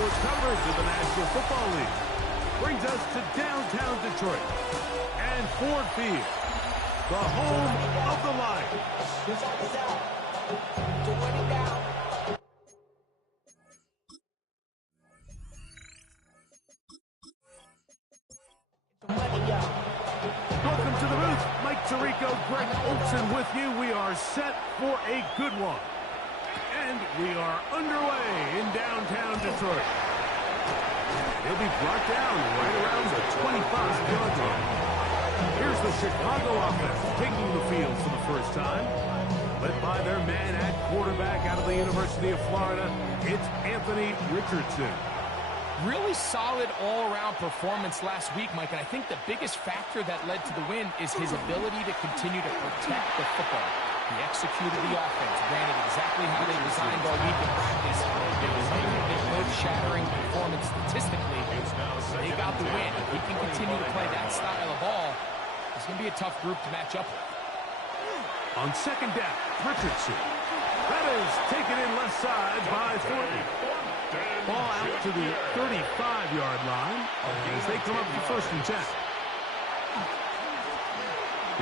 sports coverage of the National Football League. Brings us to downtown Detroit and Ford Field, the home of the Lions. Check this out. To win it down. Welcome to the booth. Mike Tirico, Greg Olsen with you. We are set for a good one. And we are underway in downtown Detroit. He'll be brought down right around the 25-yard line. Here's the Chicago offense taking the field for the first time. Led by their man at quarterback out of the University of Florida, it's Anthony Richardson. Really solid all-around performance last week, Mike, and I think the biggest factor that led to the win is his ability to continue to protect the football. He executed the offense, ran it exactly how they designed all week in practice. It was an earth-shattering performance statistically. They got the win. If he can continue to play that style of ball, it's going to be a tough group to match up with. On second down, Richardson. That is taken in left side by Thornton. Ball out to the 35-yard line as they come up to 1st and 10.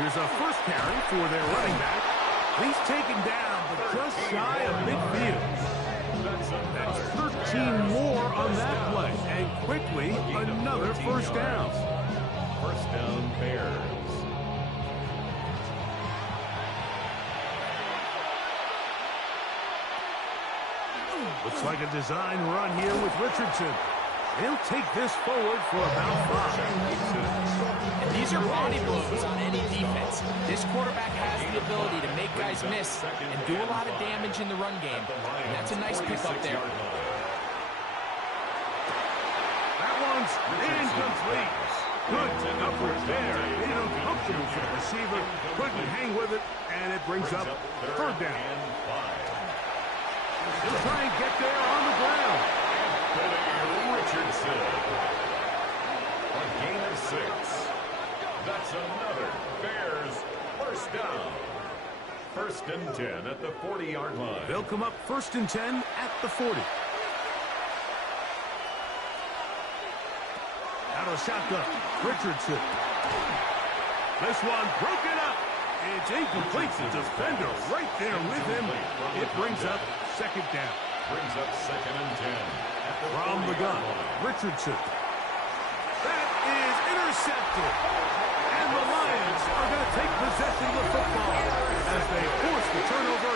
Here's a first carry for their running back. He's taken down, but just shy of midfield. That's 13 more on that play, and quickly another first down. First down, Bears. Looks like a design run here with Richardson. He'll take this forward for about 5. And these are body blows on any defense. This quarterback has the ability to make guys miss and do a lot of damage in the run game. And that's a nice pick up there. That one's incomplete. Good coverage there. Made him comfortable for the receiver. Couldn't hang with it, and it brings up 3rd down. He'll try and get there on the ground. Richardson. A gain of 6. That's another Bears first down. 1st and 10 at the 40-yard line. They'll come up 1st and 10 at the 40. Out of shotgun, Richardson. This one broken up. It's incomplete. The defender right there with him. It brings up 2nd down. Brings up 2nd and 10. From the gun, Richardson. That is intercepted. And the Lions are going to take possession of the football as they force the turnover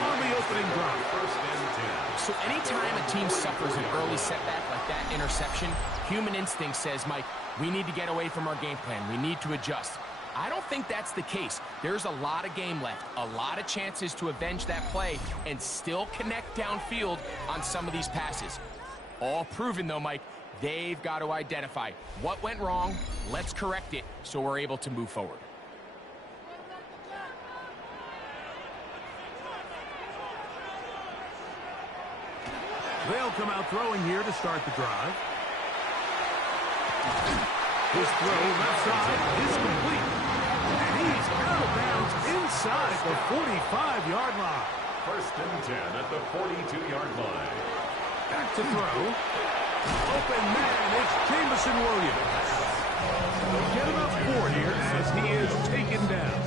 on the opening drive. 1st and 10. So anytime a team suffers an early setback like that interception, human instinct says, Mike, we need to get away from our game plan. We need to adjust. I don't think that's the case. There's a lot of game left, a lot of chances to avenge that play and still connect downfield on some of these passes. All proven, though, Mike, they've got to identify what went wrong, let's correct it so we're able to move forward. They'll come out throwing here to start the drive. His throw left side is complete. And he's out of bounds inside the 45-yard line. 1st and 10 at the 42-yard line. Back to throw. Open man, it's Jameson Williams. They'll get him up 4 here as he is taken down.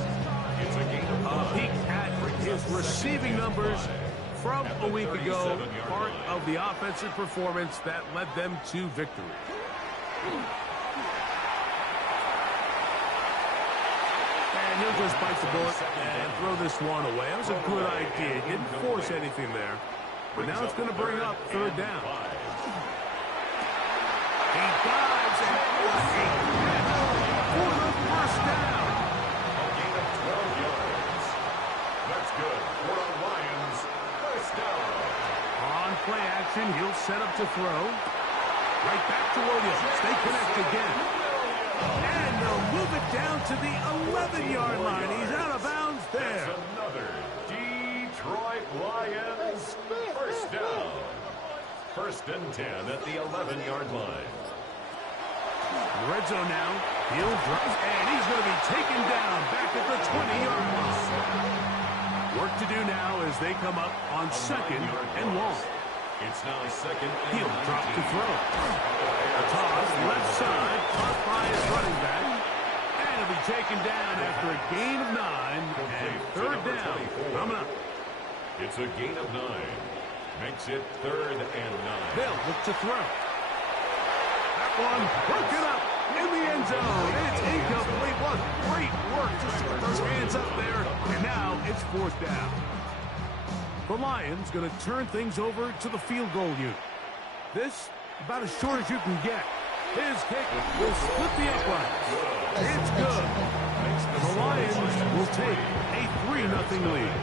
It's a gain of 5. A peek at his receiving numbers from a week ago. Part of the offensive performance that led them to victory. And he'll just bite the bullet and throw this one away. That was a good idea. Didn't force anything there. But now it's going to bring up 3rd down. He dives and for the first down. A gain of 12 yards. That's good for a Lions first down. On play action, he'll set up to throw. Right back to Williams. They connect again. And they'll move it down to the 11-yard line. He's out of bounds there. That's another Detroit Lions first down. 1st and 10 at the 11-yard line. Red zone now. He'll drive, and he's going to be taken down back at the 20-yard line. Work to do now as they come up on 2nd and long. It's now second and He'll 19. drop to throw. A toss left side, caught by his running back. And he'll be taken down after a gain of 9 and third down. Coming up. It's a gain of 9. Makes it third and 9. They'll look to throw. That one broken up in the end zone. It's incomplete. What great work to put those hands up there. And now it's fourth down. The Lions going to turn things over to the field goal unit. This about as short as you can get. His kick will split the uprights. It's good. The Lions will take a 3-0 lead.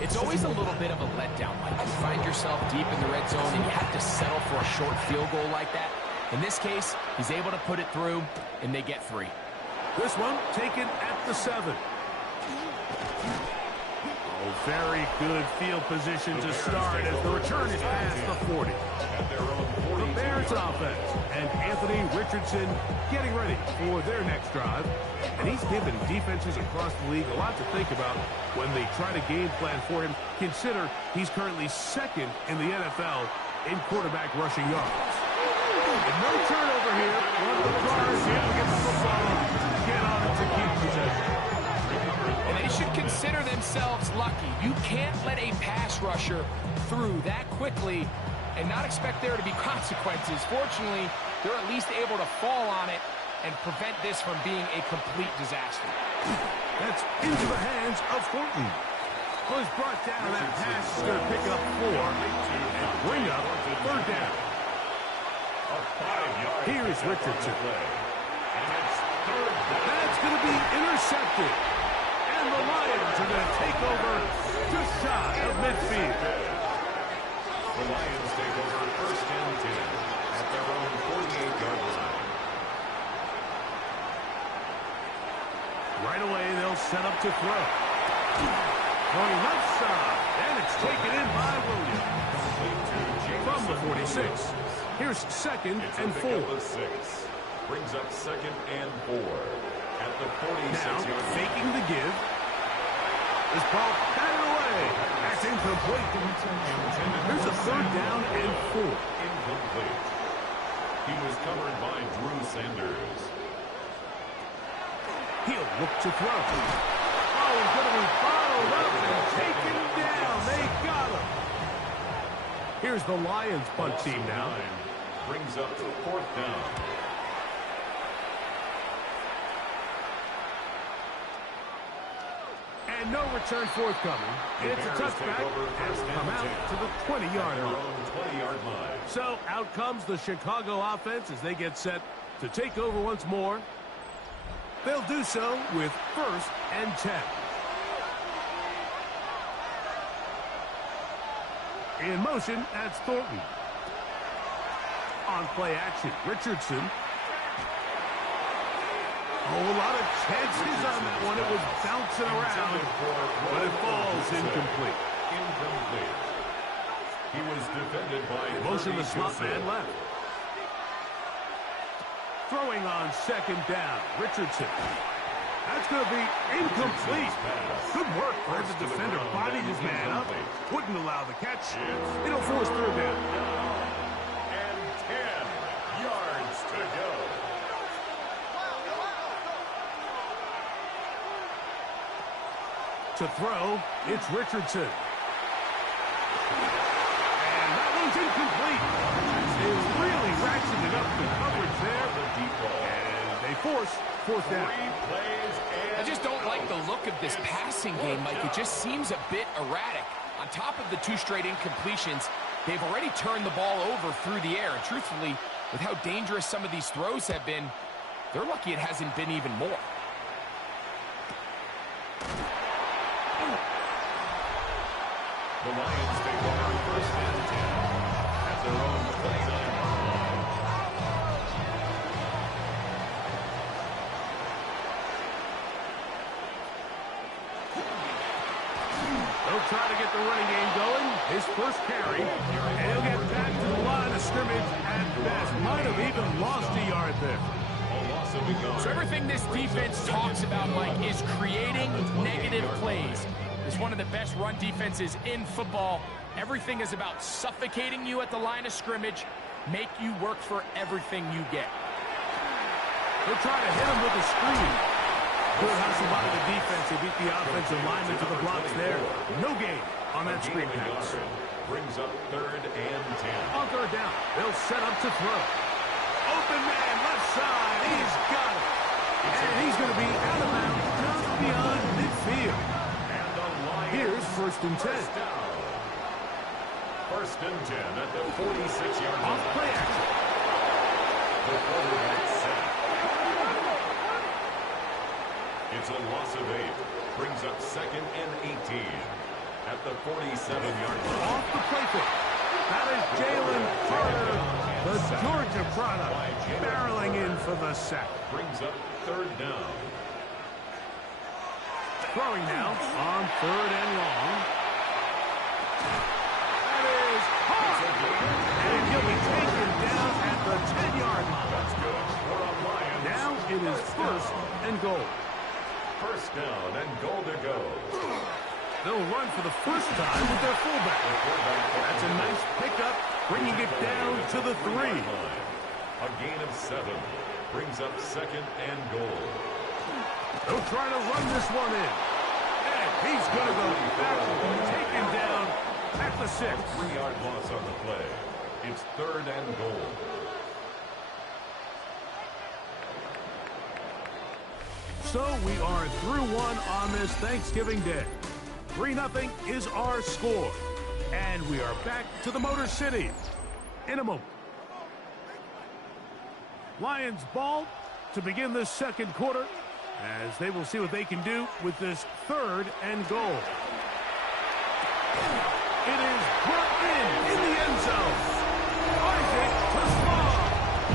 It's always a little bit of a letdown, Mike. You find yourself deep in the red zone and you have to settle for a short field goal like that. In this case, he's able to put it through, and they get 3. This one taken at the 7. Oh, very good field position to start as the return is past the 40. The Bears offense and Anthony Richardson getting ready for their next drive. And he's given defenses across the league a lot to think about when they try to game plan for him. Consider he's currently second in the NFL in quarterback rushing yards. And no turnover here. One of the Cards able to get the football, get on it to keep possession. And they should consider themselves lucky. You can't let a pass rusher through that quickly and not expect there to be consequences. Fortunately, they're at least able to fall on it and prevent this from being a complete disaster. That's into the hands of Thornton. Well, he's brought down. That pass is going to pick up 4 and bring up third down. Here's Richardson. That's going to be intercepted. And the Lions are going to take over just shy of midfield. The Lions take over first and 10 at their own 48-yard line. Right away, they'll set up to throw. Going left side, and it's taken in by Williams. From the 46. Here's second and 4. Brings up second and 4 at the 46-yard now, line. faking the give. This ball batted away. That's incomplete. Here's a third down and 4. Incomplete. He was covered by Drew Sanders. He'll look to throw. Oh, he's going to be followed up and taken down. They got him. Here's the Lions punt team now. Brings up fourth down. And no return forthcoming. It's a touchback and come out to the 20-yard line. So out comes the Chicago offense as they get set to take over once more. They'll do so with first and 10. In motion, that's Thornton. On play action, Richardson. Oh, a lot of chances on that one. It was bouncing around, but it falls incomplete. Incomplete. He was defended by Motion the slot man left. Throwing on second down, Richardson. That's going to be incomplete. Good work for the defender. Bodied his man up. Wouldn't allow the catch. It'll force third down. And 10 yards to go. To throw, it's Richardson. And that one's incomplete. They really ratcheted up the coverage there. And they force fourth down. I just don't like the look of this passing game, Mike. It just seems a bit erratic. On top of the 2 straight incompletions, they've already turned the ball over through the air. And truthfully, with how dangerous some of these throws have been, they're lucky it hasn't been even more. The Lions take over first and 10 at their own 29-yard line. They'll try to get the running game going. His first carry, and he'll get back to the line of scrimmage at best. Might have even lost a yard there. loss of a yard. So everything this defense talks about, Mike, is creating negative plays. is one of the best run defenses in football. Everything is about suffocating you at the line of scrimmage, make you work for everything you get. They'll try to hit him with a screen. Good hustle by the defense. They beat the offensive lineman to the blocks there. No gain on that screen pass. Brings up 3rd and 10. On 3rd down, they'll set up to throw. Open man, left side. He's got it. And he's going to be out of bounds just beyond midfield. And the Lions. Here's 1st and 10. Down. 1st and 10 at the 46-yard line. Off play action. The quarterback sack. It's a loss of 8. Brings up 2nd and 18 at the 47-yard line. Off the play pick. That is Jalen Carter, the Georgia product, barreling in for the sack. Brings up 3rd down. Throwing now on 3rd and long. That is hard. And he'll be taken down at the 10-yard line. That's good for a Lions. Now it is 1st and goal. 1st down and goal to go. They'll run for the first time with their fullback. That's a nice pickup, bringing it down to the 3. A gain of 7. Brings up 2nd and goal. They'll try to run this one in. And he's going to go back, taken down at the 6. 3-yard loss on the play. It's 3rd and goal. So we are through one on this Thanksgiving Day. 3-0 is our score. And we are back to the Motor City in a moment. Lions ball to begin this 2nd quarter as they will see what they can do with this 3rd and goal. It is brought in the end zone. Isaac Tosman.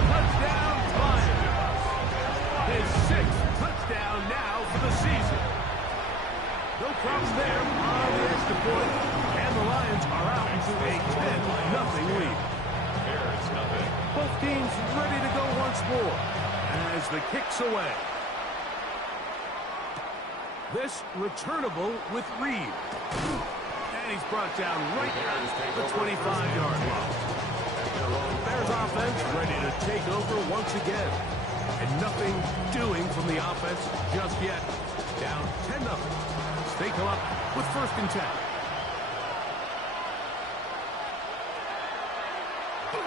Touchdown, Lions. His 6th touchdown now for the season. No problem there on the extra point. And the Lions are out to a 10-0 lead. Bears nothing. Both teams ready to go once more as the kick's away. This returnable with Reed. And he's brought down right at the 25-yard line. Bears offense ready to take over once again. And nothing doing from the offense just yet. Down 10-0. They come up with 1st and 10.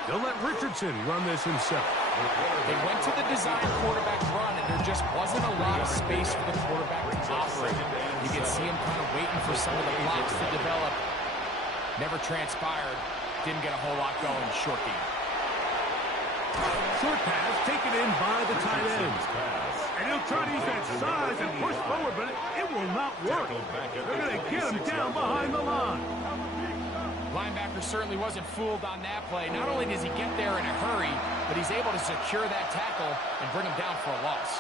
They'll let Richardson run this himself. They went to the design quarterback run, and there just wasn't a lot of space for the quarterback to operate. You can see him kind of waiting for some of the blocks to develop. Never transpired. Didn't get a whole lot going. Short game. Short pass taken in by the tight end. And he'll try to use that size and push forward, but it will not work. They're going to get him down behind the line. Linebacker certainly wasn't fooled on that play. Not only does he get there in a hurry, but he's able to secure that tackle and bring him down for a loss.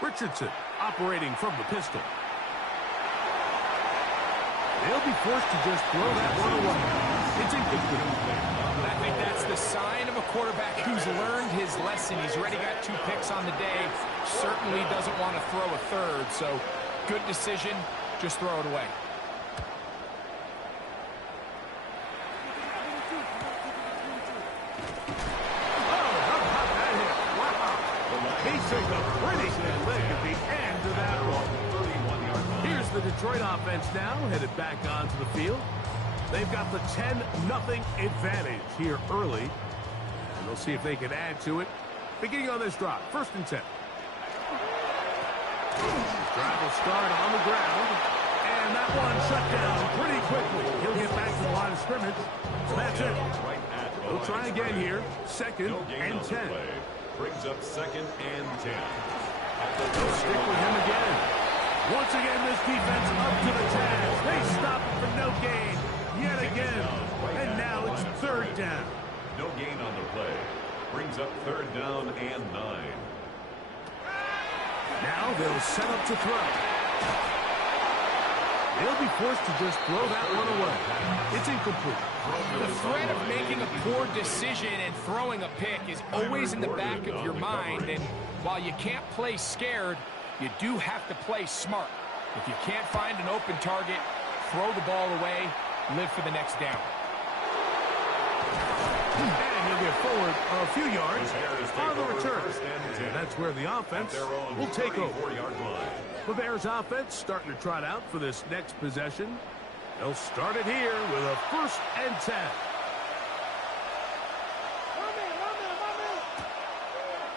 Richardson operating from the pistol. They'll be forced to just throw that one away. It's incomplete. I think that's the sign of a quarterback who's learned his lesson. He's already got 2 picks on the day. Certainly doesn't want to throw a 3rd, so good decision. Just throw it away. He took a pretty good lick at the end of that one. Here's the Detroit offense now, headed back onto the field. They've got the 10-0 advantage here early. And they'll see if they can add to it. Beginning on this drive, 1st and 10. Drive will start on the ground. And that one shut down pretty quickly. He'll get back to the line of scrimmage. That's it. We'll try again here. 2nd and 10. Brings up 2nd and 10. They'll stick with him again. Once again, this defense up to the task. They stop it for no gain yet again. And now it's 3rd down. No gain on the play. Brings up 3rd down and 9. Now they'll set up to throw. They'll be forced to just throw that one away. It's incomplete. The threat of making a poor decision and throwing a pick is always in the back of your mind. And while you can't play scared, you do have to play smart. If you can't find an open target, throw the ball away, live for the next down. And he'll get forward a few yards on the return. And that's where the offense will take over. The Bears offense starting to trot out for this next possession. They'll start it here with a 1st and 10.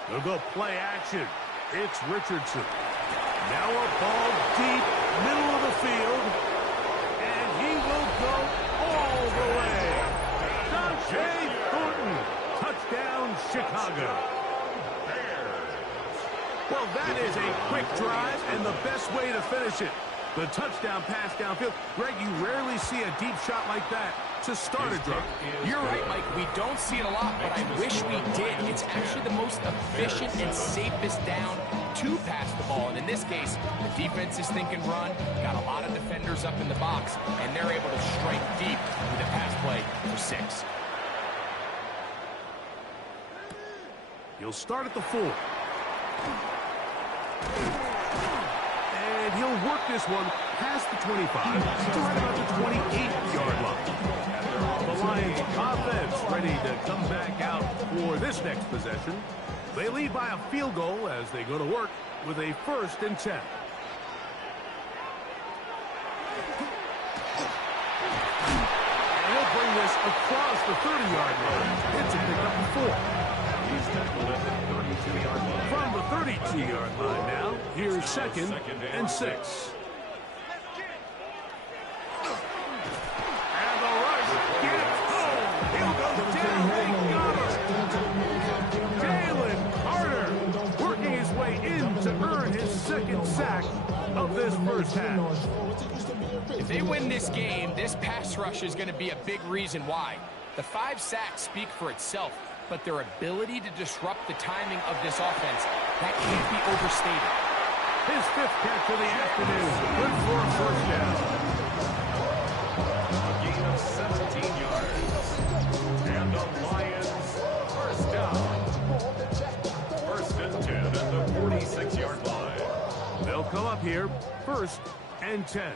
They'll go play action. It's Richardson. Now a ball deep, middle of the field. And he will go all the way. Dont'e Thornton. Touchdown, Chicago. Well, that is a quick drive and the best way to finish it. The touchdown pass downfield. Greg, you rarely see a deep shot like that to start a drive. You're right, Mike. We don't see it a lot, but I wish we did. It's actually the most efficient and safest down to pass the ball. And in this case, the defense is thinking run, got a lot of defenders up in the box, and they're able to strike deep with a pass play for 6. He'll start at the 4. And he'll work this one past the 25 to right about the 28-yard line. The Lions offense ready to come back out for this next possession. They lead by a field goal as they go to work with a 1st and 10. And he'll bring this across the 30-yard line. It's a pickup of 4. He's tackled at the 32-yard line. From the 32-yard line now, here's 2nd and 6. And the rush gets home. He'll go down. They got him. Jalen Carter working his way in to earn his 2nd sack of this first half. If they win this game, this pass rush is going to be a big reason why. The 5 sacks speak for itself, but their ability to disrupt the timing of this offense, that can't be overstated. His 5th catch of the afternoon, good for a 1st down. A gain of 17 yards. And the Lions 1st down. 1st and 10 at the 46-yard line. They'll come up here, 1st and 10.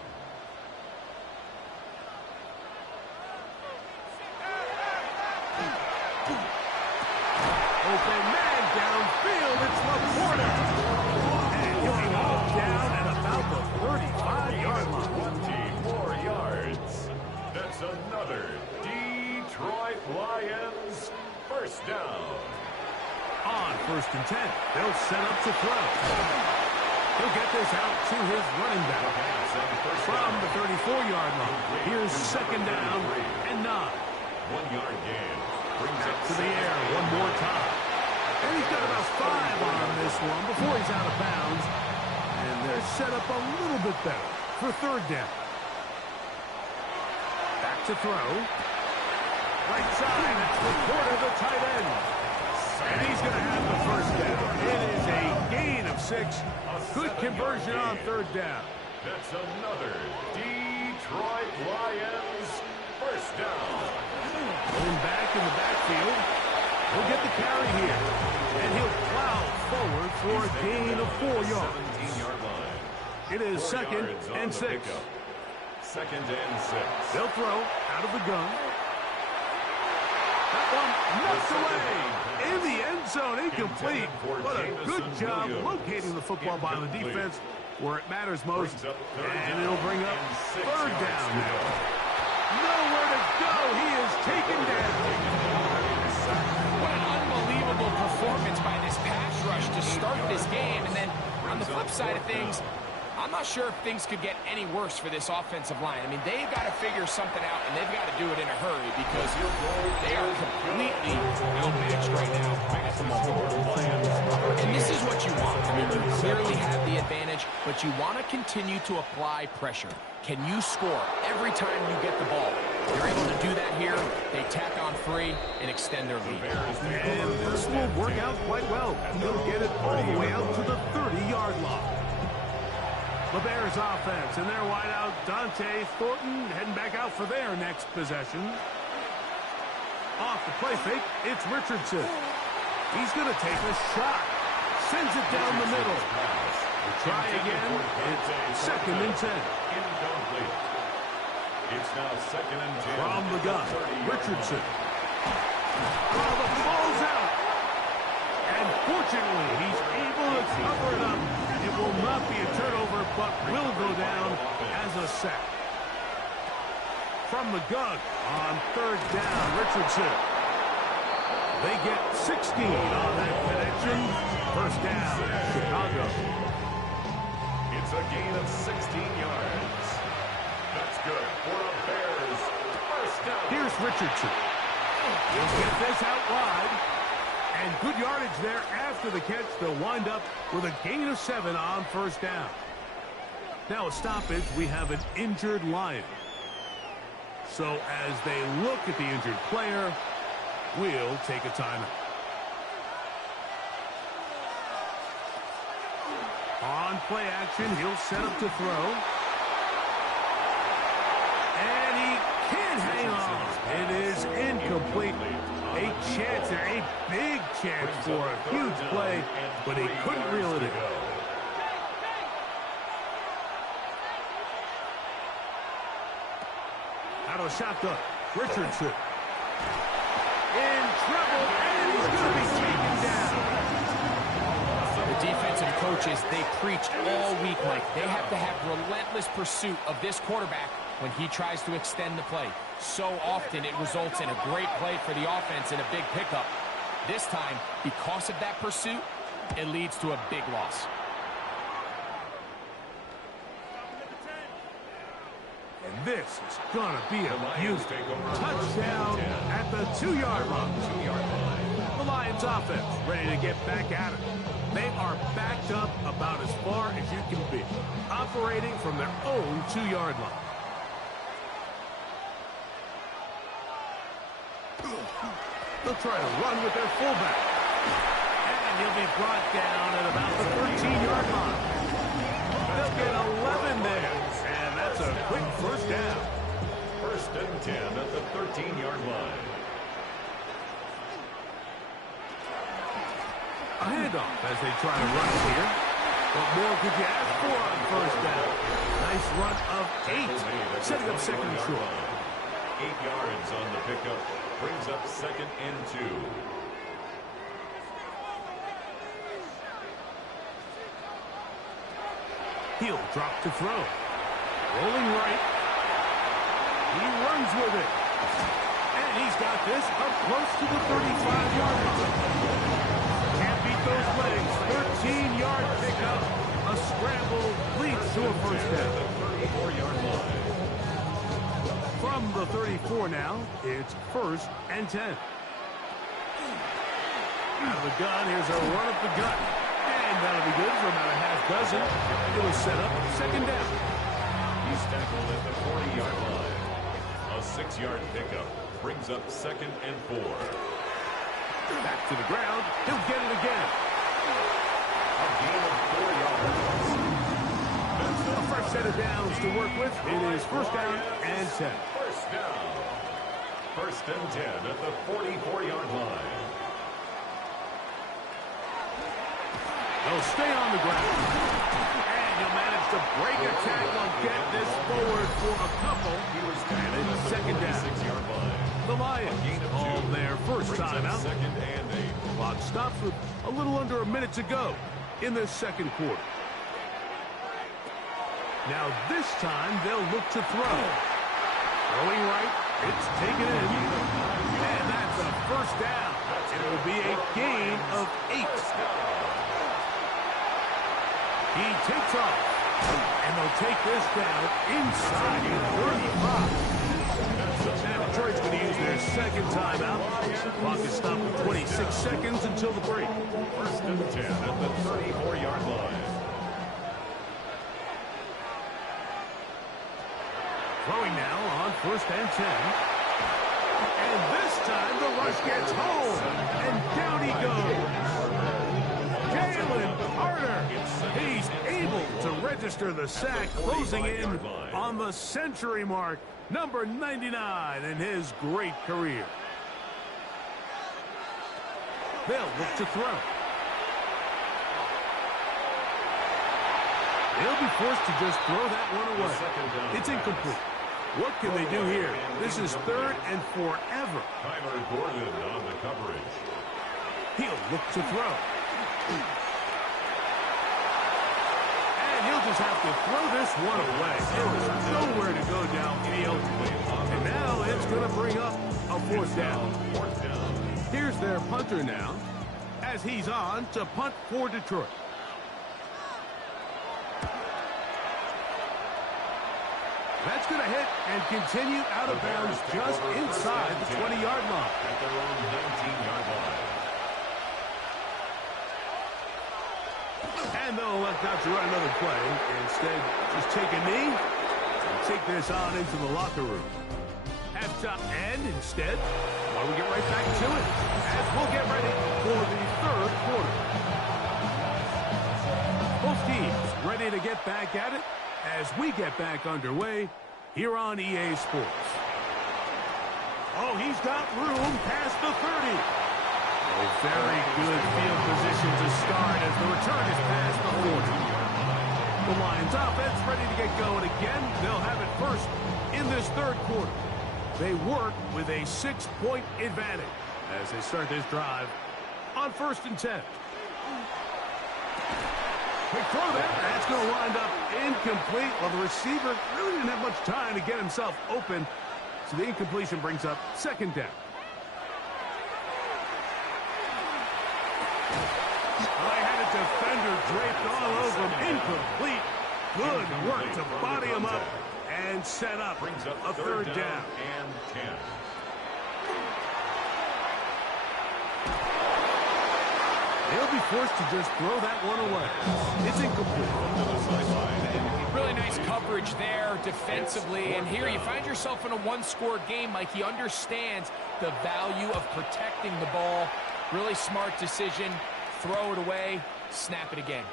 Open man downfield, it's LaPorta. And he'll be hauled down at about the 35-yard line. 24 yards. That's another Detroit Lions 1st down. On 1st and 10, they'll set up to throw. He'll get this out to his running back. From the 34-yard line, here's 2nd down and 9. 1-yard gain. Brings Back up to the air one more time. And he's got about 5 on this one before he's out of bounds. And they're set up a little bit better for 3rd down. Back to throw. Right side, that's LaPorta, the tight end. And he's going to have the 1st down. It is a gain of 6. Good conversion on 3rd down. That's another Detroit Lions 1st down. Going back in the backfield. He'll get the carry here. And he'll plow forward for a gain of 4 yards. 17-yard line. It is 4 2nd yards on and the 6. pickup. 2nd and 6. They'll throw out of the gun. That one knocked away in the end zone, incomplete. What a good job locating the football by the defense where it matters most. And it'll bring up 3rd down now. Nowhere to go. He is taken down. What an unbelievable performance by this pass rush to start this game. And then on the flip side of things, I'm not sure if things could get any worse for this offensive line. I mean, they've got to figure something out, and they've got to do it in a hurry because they are completely outmatched right now at the moment. And this is what you want. I mean, you clearly have the advantage, but you want to continue to apply pressure. Can you score every time you get the ball? You're able to do that here. They tack on 3 and extend their lead. And this will work out quite well. He'll get it all the way out to the 30-yard line. The Bears offense and their wideout, Dont'e Thornton, heading back out for their next possession. Off the play fake, it's Richardson. He's going to take a shot. Sends it down the middle. Try again. It's 2nd and 10. Incomplete. It's now 2nd and 10. From the gun, Richardson. Oh, the ball's out. And fortunately, he's able to cover it up. It will not be a turnover, but will go down as a sack. From the gun on 3rd down, Richardson. They get 16 on that connection. 1st down, Chicago. It's a gain of 16 yards. That's good for a Bears 1st down. Here's Richardson. He'll get this out wide. And good yardage there after the catch. They'll wind up with a gain of 7 on 1st down. Now a stoppage, we have an injured Lion. So as they look at the injured player, we'll take a timeout. On play action, he'll set up to throw. And he can't hang on. It is incomplete. A chance there, a big chance for a huge play, but he couldn't reel it in. Out of the shotgun, Richardson. In trouble, and he's going to be taken down. The defensive coaches, they preach all week, Mike. They have to have relentless pursuit of this quarterback when he tries to extend the play. So often it results in a great play for the offense and a big pickup. This time, because of that pursuit, it leads to a big loss. And this is going to be a huge touchdown at the 2-yard line. The Lions offense ready to get back at it. They are backed up about as far as you can be, operating from their own 2-yard line. They'll try to run with their fullback. And he'll be brought down at about the 13-yard line. They'll get 11 there. And that's a quick 1st down. 1st and 10 at the 13-yard line. A handoff as they try to run it here. What more could you ask for on 1st down? Nice run of 8. Setting up 2nd and short. 8 yards on the pickup. Brings up 2nd and 2. He'll drop to throw. Rolling right. He runs with it. And he's got this up close to the 35-yard line. Can't beat those legs. 13-yard pickup. A scramble leads to a 1st down. 34-yard line. From the 34 now, it's 1st and 10. Out of the gun, here's a run up the gut. And that'll be good for about a half dozen. It'll set up 2nd down. He's tackled at the 40-yard line. A 6-yard pickup brings up 2nd and 4. Back to the ground. He'll get it again. A gain of 4 yards. A fresh set of downs to work with. It is 1st down and 10. 1st down. 1st and 10 at the 44-yard line. They'll stay on the ground. And he'll manage to break a tackle, get this forward for a couple. And it's 2nd down. 6-yard line. The Lions call their first timeout. 2nd and 8. Clock stops with a little under a minute to go in the 2nd quarter. Now this time they'll look to throw. Throwing right, it's taken in. And that's a 1st down. It'll be a gain of 8. He takes off. And they'll take this down inside the 35. Now Detroit's going to use their 2nd timeout. Clock is stopped with 26 seconds until the break. 1st and 10 at the 34-yard line. Throwing now on 1st and 10. And this time the rush gets home. And down he goes. Jalen Carter. He's able to register the sack, closing in on the century mark. Number 99 in his great career. They'll look to throw. They'll be forced to just throw that one away. It's incomplete. What can they do here? This is 3rd and forever. Tyler Gordon on the coverage. He'll look to throw. And he'll just have to throw this one away. There was nowhere to go downfield. And now it's going to bring up a 4th down. Here's their punter now, as he's on to punt for Detroit. That's going to hit and continue out of bounds just inside the 20-yard line. At their own 19-yard line. And they'll elect not to run another play. Instead, just take a knee and take this on into the locker room. And instead, why don't we get right back to it as we'll get ready for the 3rd quarter. Both teams ready to get back at it as we get back underway here on EA Sports. Oh, he's got room past the 30. A very good field position to start as the return is past the 40. The Lions offense ready to get going again. They'll have it first in this 3rd quarter. They work with a 6-point advantage as they start this drive on 1st and 10. Quick throw there. That's going to wind up incomplete. Well, the receiver really didn't have much time to get himself open, so the incompletion brings up 2nd down. I had a defender draped all over him. Incomplete. Good work to body him up and set up a 3rd down. And 10. They'll be forced to just throw that one away. It's incomplete. Really nice coverage there defensively. And here you find yourself in a 1-score game. Mike, he understands the value of protecting the ball. Really smart decision. Throw it away. Snap it again.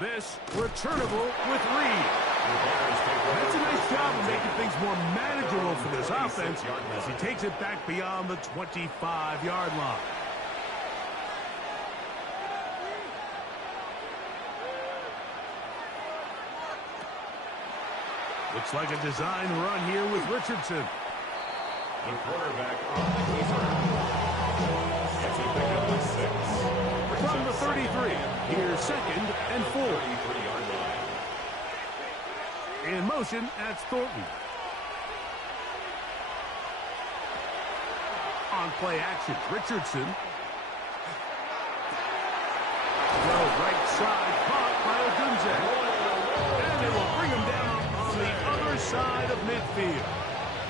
This returnable with Reed. That's a nice job of making things more manageable for this offense as he takes it back beyond the 25-yard line. Looks like a design run here with Richardson. The quarterback on the keeper. It's a pick up of 6. From the 33, here's 2nd and 4. 33-yard line. In motion, that's Thornton. On play action, Richardson. Well, right side, caught by Odunze. And they will bring him down on the other side of midfield.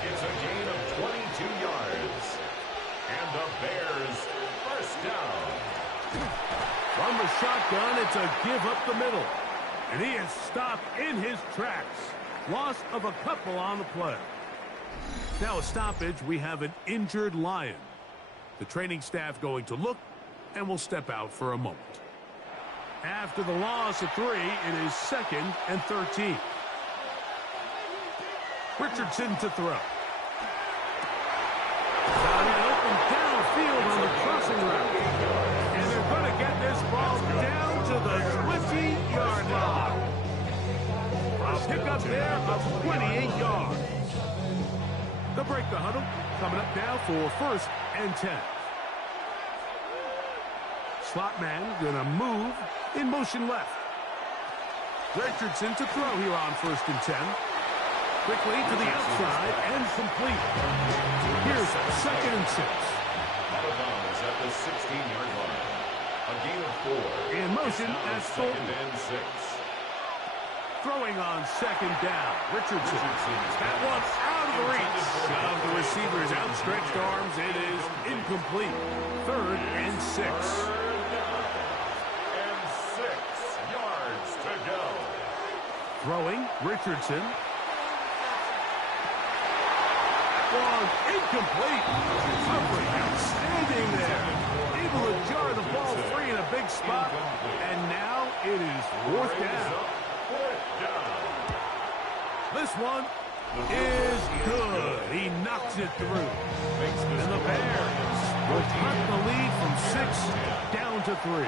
It's a gain of 22 yards. And the Bears first down. From the shotgun, it's a give up the middle. And he is stopped in his tracks. Loss of a couple on the play. Now a stoppage, we have an injured Lion. The training staff going to look and will step out for a moment. After the loss of 3, it is 2nd and 13. Richardson to throw. Got it open downfield on the crossing route. And they're going to get this ball down to the 20-yard line. A pickup there of 28 yards. They'll break the huddle. Coming up now for 1st and 10. Slot man going to move in motion left. Richardson to throw here on 1st and 10. Quickly to the outside and complete. Here's 2nd and 6. Out of bounds at the 16-yard line. A gain of 4. In motion, that's Thornton. 2nd and 6. Throwing on 2nd down. Richardson. That one out of the reach of the receiver's outstretched arms. It is incomplete. 3rd and 6. And 6 yards to go. Throwing, Richardson. Long, incomplete. Recovery outstanding there. Able to jar the ball free in a big spot. And now it is 4th down. This one is good. He knocks it through. And the Bears will cut the lead from 6 down to 3.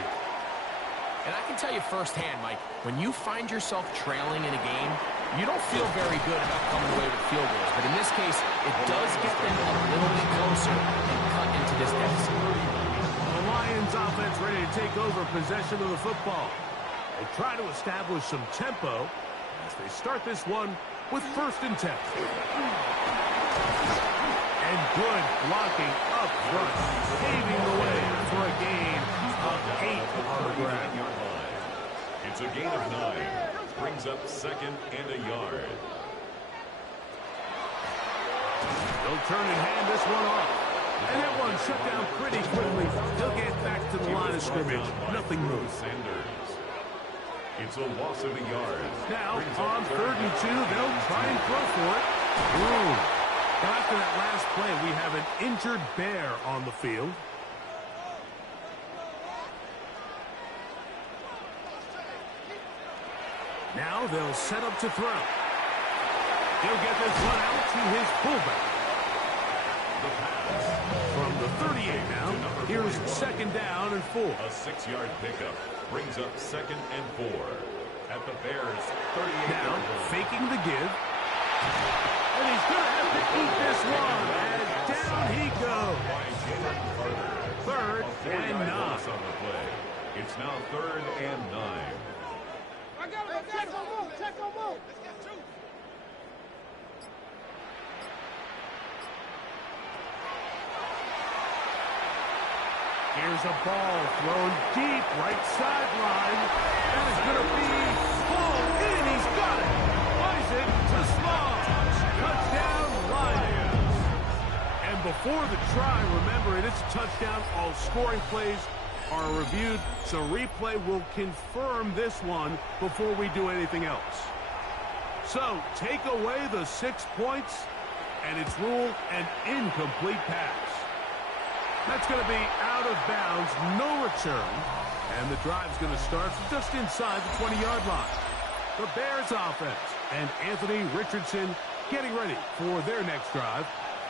And I can tell you firsthand, Mike, when you find yourself trailing in a game, you don't feel very good about coming away with field goals. But in this case, it does get them a little bit closer and cut into this deficit. The Lions offense ready to take over possession of the football. They try to establish some tempo as they start this one with 1st and 10. And good blocking up front, paving the way for a gain of 8 on the ground. It's a gain of 9. Brings up 2nd and a yard. They'll turn and hand this one off. And that one shut down pretty quickly. They'll get back to the line of scrimmage. Nothing moves. Sanders. It's a loss of a yard. Now, on 3rd and 2, they'll try and throw for it. Ooh. Now, after that last play, we have an injured Bear on the field. Now they'll set up to throw. He'll get this one out to his fullback. From the 38 now, here's 2nd down and 4. A 6-yard pickup brings up 2nd and 4 at the Bears' 38. Now, faking the give. And he's going to have to eat this one. And down he goes. 3rd and 9. On the play. It's now 3rd and 9. I got him. Check on move. Check on move. Here's a ball thrown deep, right sideline. That is going to be full in. He's got it. Isaac to Slaw. Touchdown, Lions. And before the try, remember, it is a touchdown. All scoring plays are reviewed, so replay will confirm this one before we do anything else. So, take away the 6 points, and it's ruled an incomplete pass. That's going to be out of bounds, no return, and the drive's going to start just inside the 20-yard line. The Bears offense and Anthony Richardson getting ready for their next drive,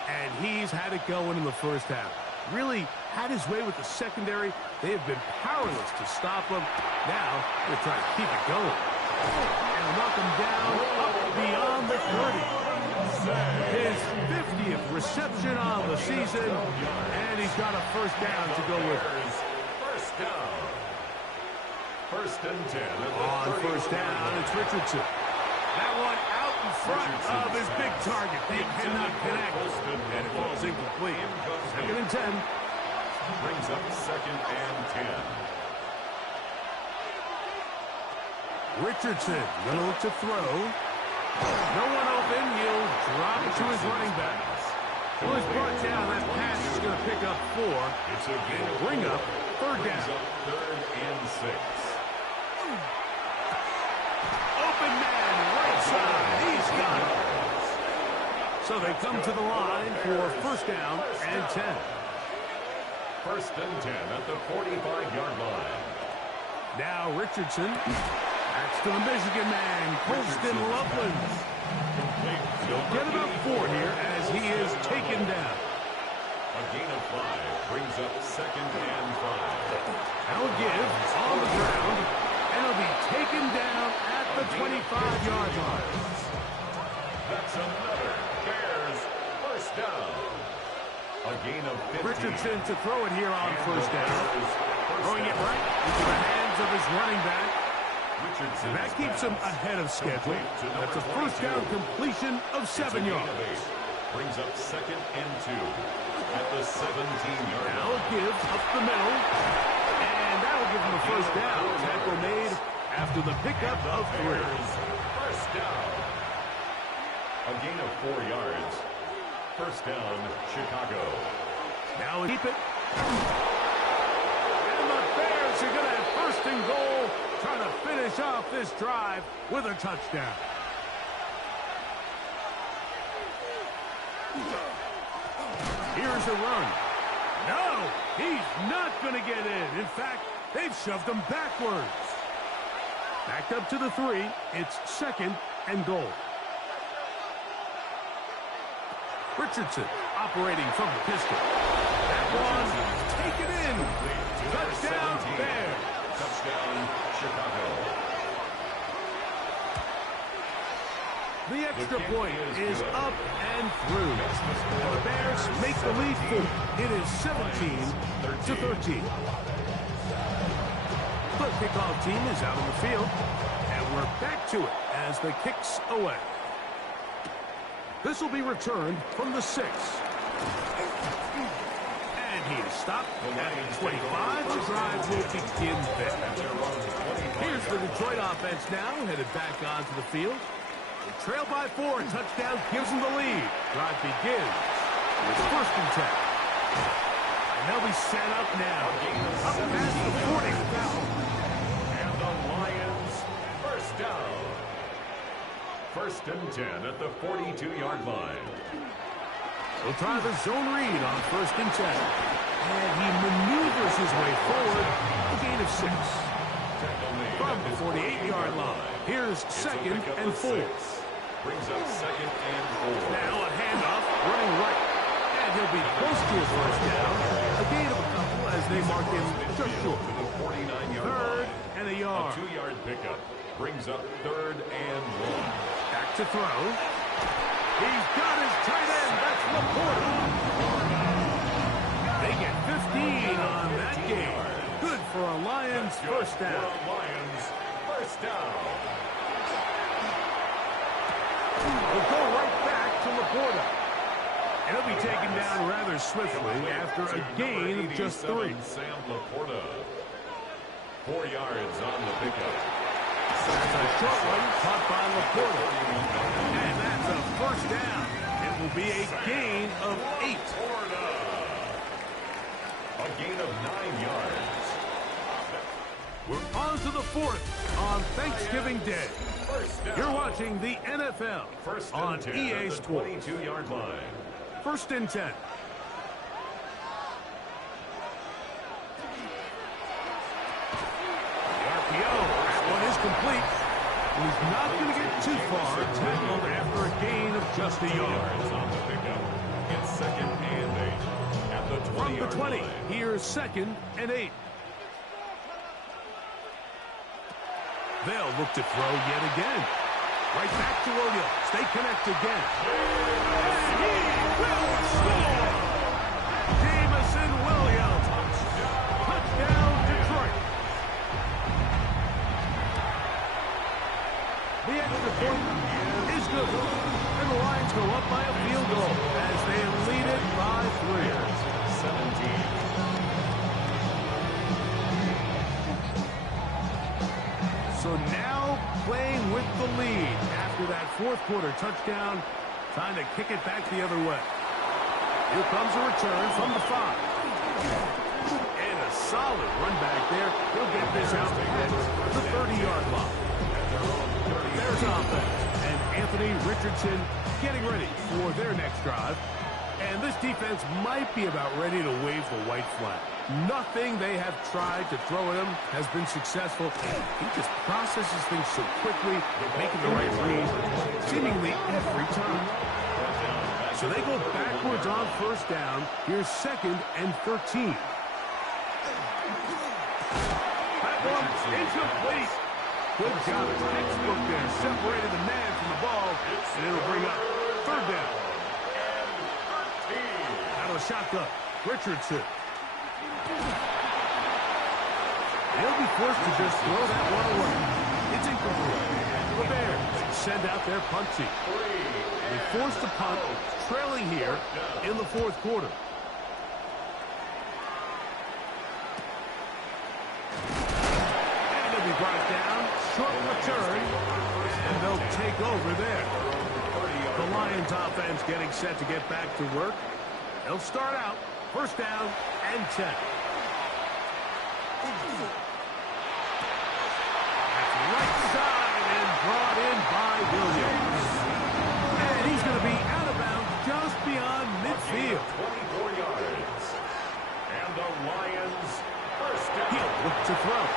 and he's had it going in the first half. Really had his way with the secondary. They have been powerless to stop him. Now, they're trying to keep it going. And knock him down up beyond the 30. His 50th reception of the season, and he's got a 1st down to go with. 1st down. 1st and 10. On 1st down, it's Richardson. That one out in front of his big target. They cannot connect, and it falls incomplete. 2nd and 10. Brings up 2nd and 10. Richardson going to look to throw. No one open. He'll drop it to his running back. Well, he's brought down. That pass is going to pick up 4. It's a gain of bring up 3rd down. Brings up 3rd and 6. Open man, right side. He's got it. So they come to the line for 1st down and 10. 1st and 10 at the 45-yard line. Now Richardson. Backs to the Michigan man, Colston Loveland. He'll get about 4 here as he is taken down. A gain of 5 brings up 2nd and 5. Now give on the ground, and he'll be taken down at the 25-yard line. That's another Bears 1st down. A gain of 15. Richardson to throw it here on 1st down. Throwing it right into the hands of his running back. And that keeps him ahead of schedule. That's a 1st down completion of 7 yards. Brings up 2nd and 2 at the 17-yard line. Now gives up the middle. And that'll give him a 1st down. Tackle made after the pickup of 3. 1st down. A gain of 4 yards. 1st down, Chicago. Now keep it. And the Bears are going to have 1st and goal, trying to finish off this drive with a touchdown. Here's a run. No, he's not going to get in. In fact, they've shoved him backwards. Backed up to the 3. It's 2nd and goal. Richardson operating from the pistol. That one taken in. Touchdown, Bears. Touchdown, Chicago. The extra point is up and through. And the Bears make the lead 4. It is 17-13. The kickoff team is out on the field, and we're back to it as the kick's away. This will be returned from the 6. And he is stopped at 25. The drive will begin there. Here's the Detroit offense now, headed back onto the field. They trail by 4, and touchdown gives them the lead. Drive begins with 1st and 10. And they'll be set up now. Up past the 40. And the Lions, 1st down. 1st and 10 at the 42-yard line. He'll try the zone read on 1st and 10. And he maneuvers his way forward. A gain of 6. From the 48-yard line, here's 2nd and 4. Brings up 2nd and 4. Now a handoff, running right. And he'll be close to his 1st down. A gain of a couple as they mark him just short. To the 49-yard 3rd line. and a yard. A 2-yard pickup. Brings up 3rd and 1. Back to throw. He's got his tight end. That's Laporta. They get 15 on that game. Good for a Lions 1st down. Lions, 1st down. We'll go right back to Laporta. And he'll be taken down rather swiftly after a gain of just 3. Sam Laporta. 4 yards on the pickup. That's a short one caught by Laporta. And that's a 1st down. It will be a gain of 8. A gain of 9 yards. We're on to the 4th on Thanksgiving Day. You're watching the NFL on EA Sports. 22-yard line. 1st and 10. The RPO. That one is complete. He's not going to get too far. Tackled after a gain of just a yard. On the pickup. It's 2nd and 8. At the 20-yard From the 20, line. here's 2nd and 8. They'll look to throw yet again. Right back to Williams. They connect again. And he will score! Jameson Williams. Touchdown, Detroit. The extra point is good. And the Lions go up by a field goal as they lead it by 3. 17. So now playing with the lead after that 4th quarter touchdown. Time to kick it back the other way. Here comes a return from the 5. And a solid run back there. He'll get this out at the 30-yard line. There's offense. And Anthony Richardson getting ready for their next drive. And this defense might be about ready to wave the white flag. Nothing they have tried to throw at him has been successful. He just processes things so quickly, making the right read, seemingly every time. So they go backwards on 1st down. Here's 2nd and 13. That one incomplete. Good job. Textbook there. Separated the man from the ball, and it'll bring up 3rd down. Out of the shotgun, Richardson. They'll be forced to just throw that one away. It's incomplete. The Bears send out their punt team. They force the punt, trailing here in the 4th quarter. And they'll be brought down. Short return. And they'll take over there. The Lions offense getting set to get back to work. They'll start out 1st down and 10. That's right side and brought in by Williams. And he's going to be out of bounds just beyond midfield. 24 yards. And the Lions 1st down. He'll look to throw.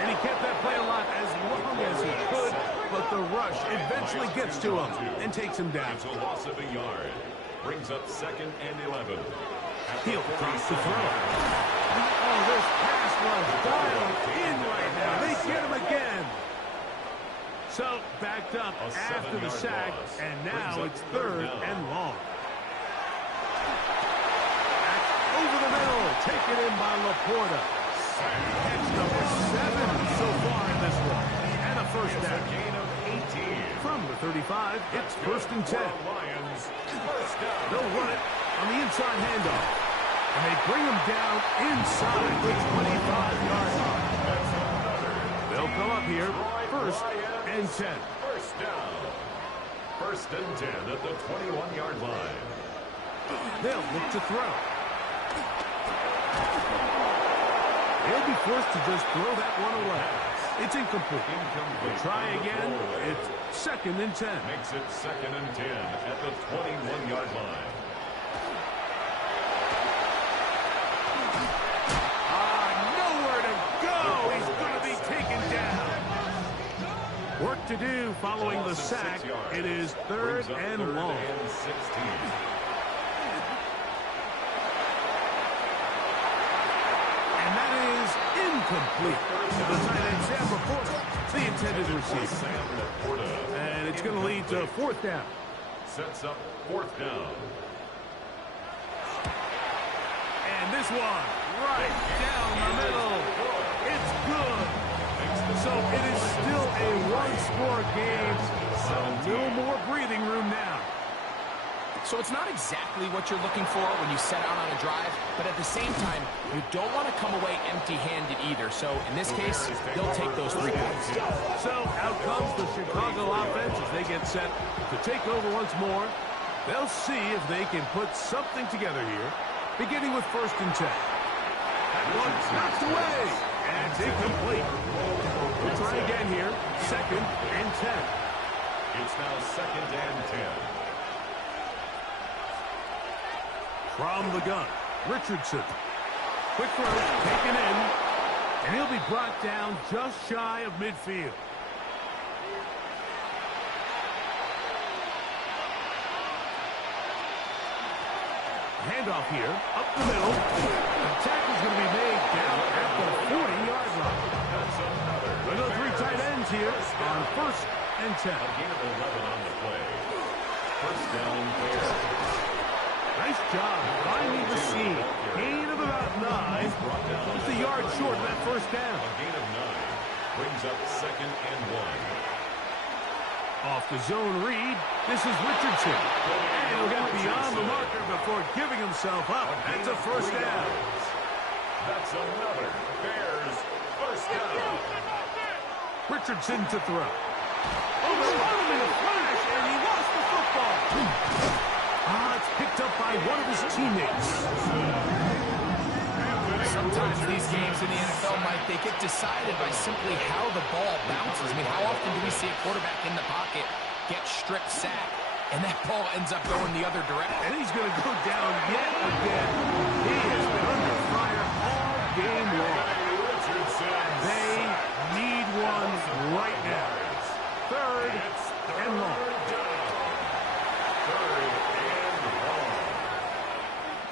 And he kept that play alive as long as he could, but the rush eventually gets to him and takes him down. It's a loss of a yard. Brings up 2nd and 11. He'll drop to throw. Oh, this pass was dialed in right now. They get him again. So, backed up after the sack, and now it's 3rd and long. Over the middle, taken in by Laporta. Catch number 7 so far in this one. And a first down. A gain of 18. From the 35, it's 1st and 10. Lions, first down. They'll run it on the inside handoff. And they bring him down inside the 25-yard line. They'll come up here, 1st and 10. First down. 1st and 10 at the 21-yard line. They'll look to throw. They'll be forced to just throw that one away. It's incomplete. We'll try again. It's 2nd and 10. Makes it 2nd and 10 at the 21-yard line. Nowhere to go. He's going to be taken down. Work to do following the sack. It is 3rd and long. 16. Incomplete to the tight end, Sam Laporta, the intended receiver. And it's going to lead to 4th down. Sets up 4th down. And this one, right down the middle. It's good. So it is still a one-score game. A little more breathing room now. So it's not exactly what you're looking for when you set out on a drive, but at the same time, you don't want to come away empty-handed either. So in this case, they'll take those 3 points. So out comes the Chicago offense as they get set to take over once more. They'll see if they can put something together here, beginning with 1st and 10. That one knocked away, and it's incomplete. We'll try again here, 2nd and 10. It's now 2nd and 10. From the gun, Richardson. Quick throw, taken in, and he'll be brought down just shy of midfield. Handoff here, up the middle. The tackle's going to be made down at the 40-yard line. Another 3 tight ends here on 1st and 10. A gain of 11 on the play. 1st down, Bears. Nice job finding the seam. Gain of about 9. Just a yard short of that 1st down. A gain of 9. Brings up 2nd and 1. Off the zone read. This is Richardson. And he'll get beyond the marker before giving himself up. That's a 1st down. That's another Bears 1st down. Richardson to throw. Oh, they run him in a flash, and he lost the football. It's picked up by one of his teammates. Sometimes these games in the NFL, Mike, they get decided by simply how the ball bounces. I mean, how often do we see a quarterback in the pocket get stripped sack, and that ball ends up going the other direction? And he's going to go down yet again. He has been under fire all game long. They need one right now. 3rd and long.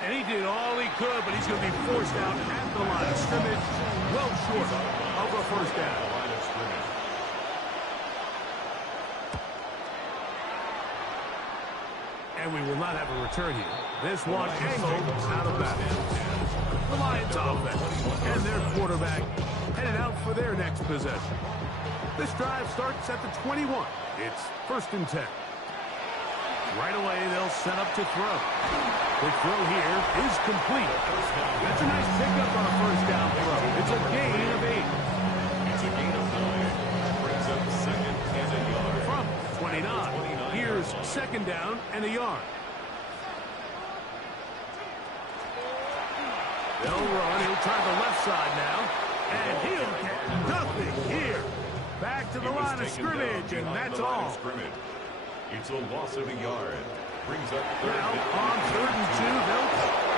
And he did all he could, but he's going to be forced out at the line of scrimmage, well short of a 1st down. And we will not have a return here. This one angled out of bounds. The Lions offense and their quarterback headed out for their next possession. This drive starts at the 21. It's 1st and 10. Right away, they'll set up to throw. Quick throw here is complete. That's a nice pickup on a 1st down throw. It's a gain of 8. It's a gain of 9. Brings up 2nd and a yard. From 29. Here's 2nd down and a yard. They'll run. He'll try the left side now. And he'll get nothing here. Back to the line of scrimmage, and that's all. It's a loss of a yard. Brings up 3rd Now down. on 3rd and 2, they'll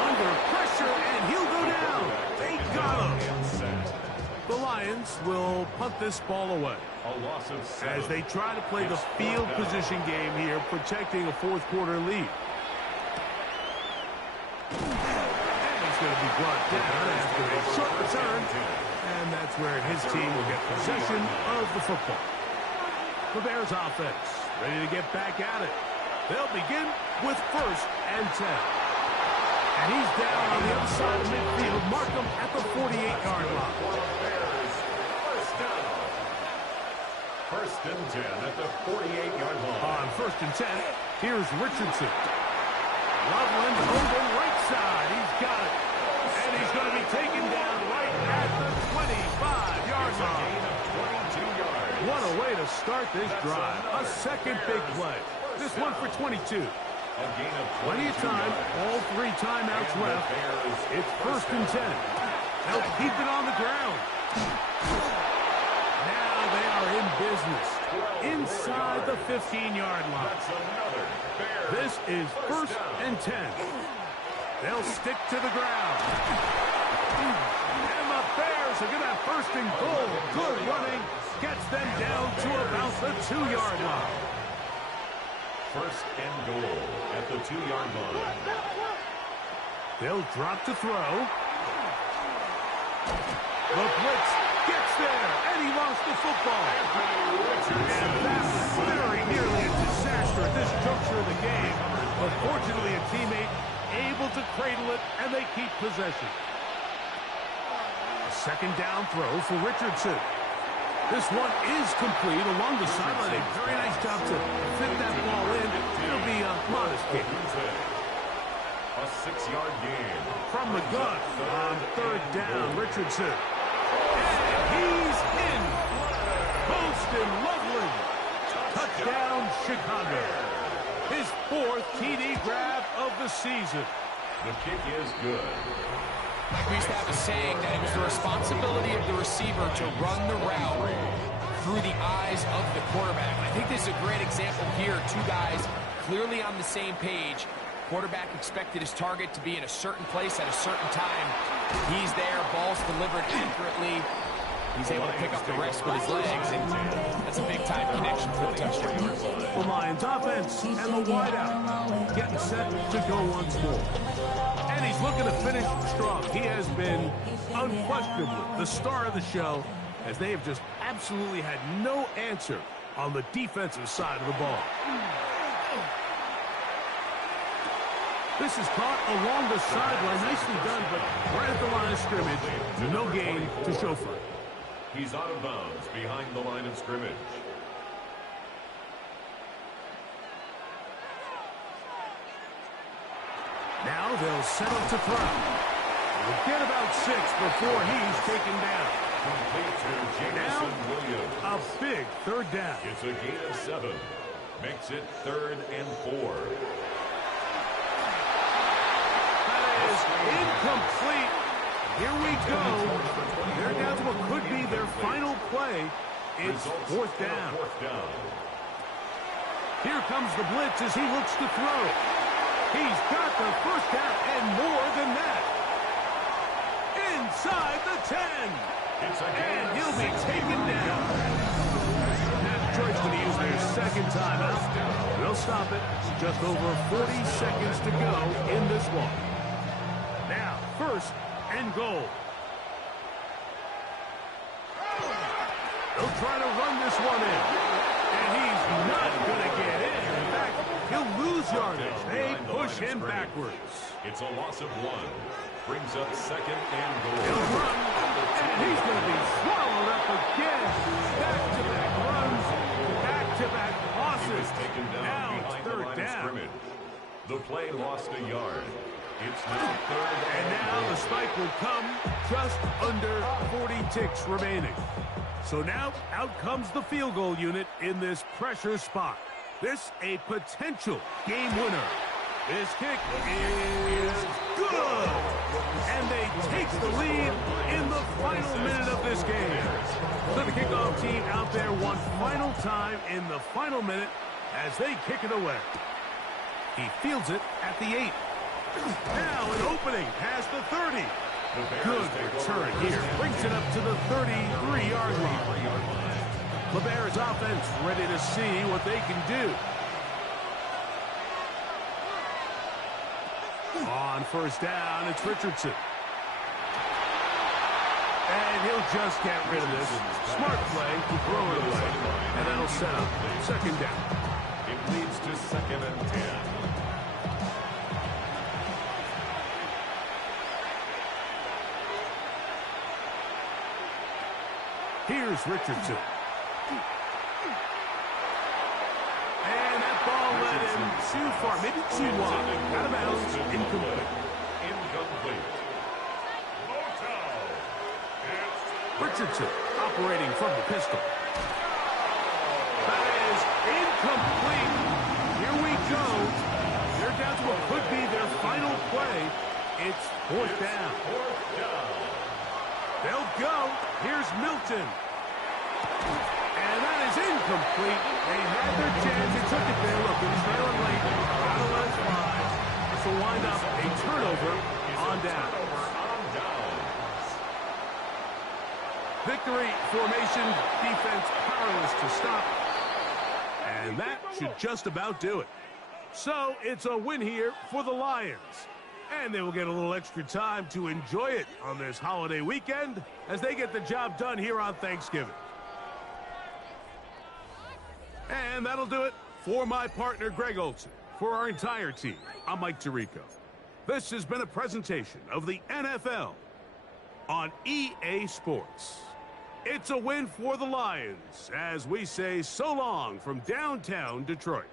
under pressure, and he'll go down. They got him. The Lions will punt this ball away. A loss of 7. As they try to play the field position game here, protecting a 4th quarter lead. brought down after a short return, and that's where his team will get possession of the football. The Bears offense ready to get back at it. They'll begin with 1st and 10. And he's down on the other side of midfield. Mark him at the 48-yard line. First down. 1st and 10 at the 48-yard line. On 1st and 10, here's Richardson. Loveland over right side. He's got it. And he's going to be taken down right at the 25-yard line. Gain of 22 yards. What a way to start this drive. A second big play. This one for 22. A gain of Plenty of time. All 3 timeouts left. It's 1st and 10. They'll keep it on the ground. Now they are in business. Inside the 15-yard line. This is 1st and 10. They'll stick to the ground. And the Bears are going to have 1st and goal. Good running. Gets them down to about the 2-yard line. 1st and goal at the 2-yard line. They'll drop to throw. The blitz gets there, and he lost the football. And that was very nearly a disaster at this juncture of the game. But fortunately, a teammate able to cradle it, and they keep possession. A 2nd down throw for Richardson. This one is complete along the sideline. A very nice job to fit that ball in. It'll be a modest gain. A 6-yard gain. From the gun on 3rd down, Richardson. And he's in. Boston Loveland. Touchdown, Chicago. His 4th TD grab of the season. The kick is good. We used to have a saying that it was the responsibility of the receiver to run the route through the eyes of the quarterback. I think this is a great example here. 2 guys clearly on the same page. Quarterback expected his target to be in a certain place at a certain time. He's there, ball's delivered accurately. He's able to pick up the rest with his legs, and that's a big-time connection for the touchdown. The Lions offense and the wideout getting set to go once more. And he's looking to finish strong. He has been unquestionably the star of the show, as they have just absolutely had no answer on the defensive side of the ball. This is caught along the sideline. Nicely done, but right at the line of scrimmage. No gain to show for it. He's out of bounds behind the line of scrimmage. Now they'll settle to throw. We'll get about 6 before he's taken down. Complete to Jameson Williams. A big 3rd down. It's a gain of 7. Makes it 3rd and 4. That is incomplete. Here we go. They're down to what could be their final play. It's 4th down. Here comes the blitz as he looks to throw. He's got the 1st down and more than that. Inside the 10. And he'll be taken down. Now Detroit's going to use their 2nd timeout. They'll stop it. Just over 40 seconds to go in this one. Now, 1st and goal. They'll try to run this one in. And he's not going to get in. In fact, he'll lose yardage. They push him backwards. It's a loss of 1. Brings up 2nd and goal. He'll run. And he's going to be swallowed up again. Back-to-back runs. Back-to-back losses. He was taken down now behind the 3rd line of down. scrimmage. The play lost a yard. It's now 3rd And now the spike will come just under 40 ticks remaining. So now out comes the field goal unit in this pressure spot. This a potential game winner. This kick is good. And they take the lead in the final minute of this game. So the kickoff team out there one final time in the final minute as they kick it away. He fields it at the 8. Now an opening past the 30. Good return here. Brings it up to the 33-yard line. The Bears offense ready to see what they can do. On 1st down, it's Richardson. And he'll just get rid of this. Smart play to throw it away. And that'll set up second down. It leads to 2nd and 10. Here's Richardson. And that ball led him too far, maybe too wide. Out of bounds, incomplete. Incomplete. Richardson operating from the pistol. That is incomplete. Here we go. They're down to what could be their final play. It's 4th down. They'll go. Here's Milton. And that is incomplete. They had their chance. They took it there. Look, they're trailing late. Gotta let it fly. This will wind up a turnover on down. Victory formation, defense powerless to stop. And that should just about do it. So it's a win here for the Lions. And they will get a little extra time to enjoy it on this holiday weekend as they get the job done here on Thanksgiving. And that'll do it for my partner, Greg Olsen. For our entire team, I'm Mike Tirico. This has been a presentation of the NFL on EA Sports. It's a win for the Lions as we say so long from downtown Detroit.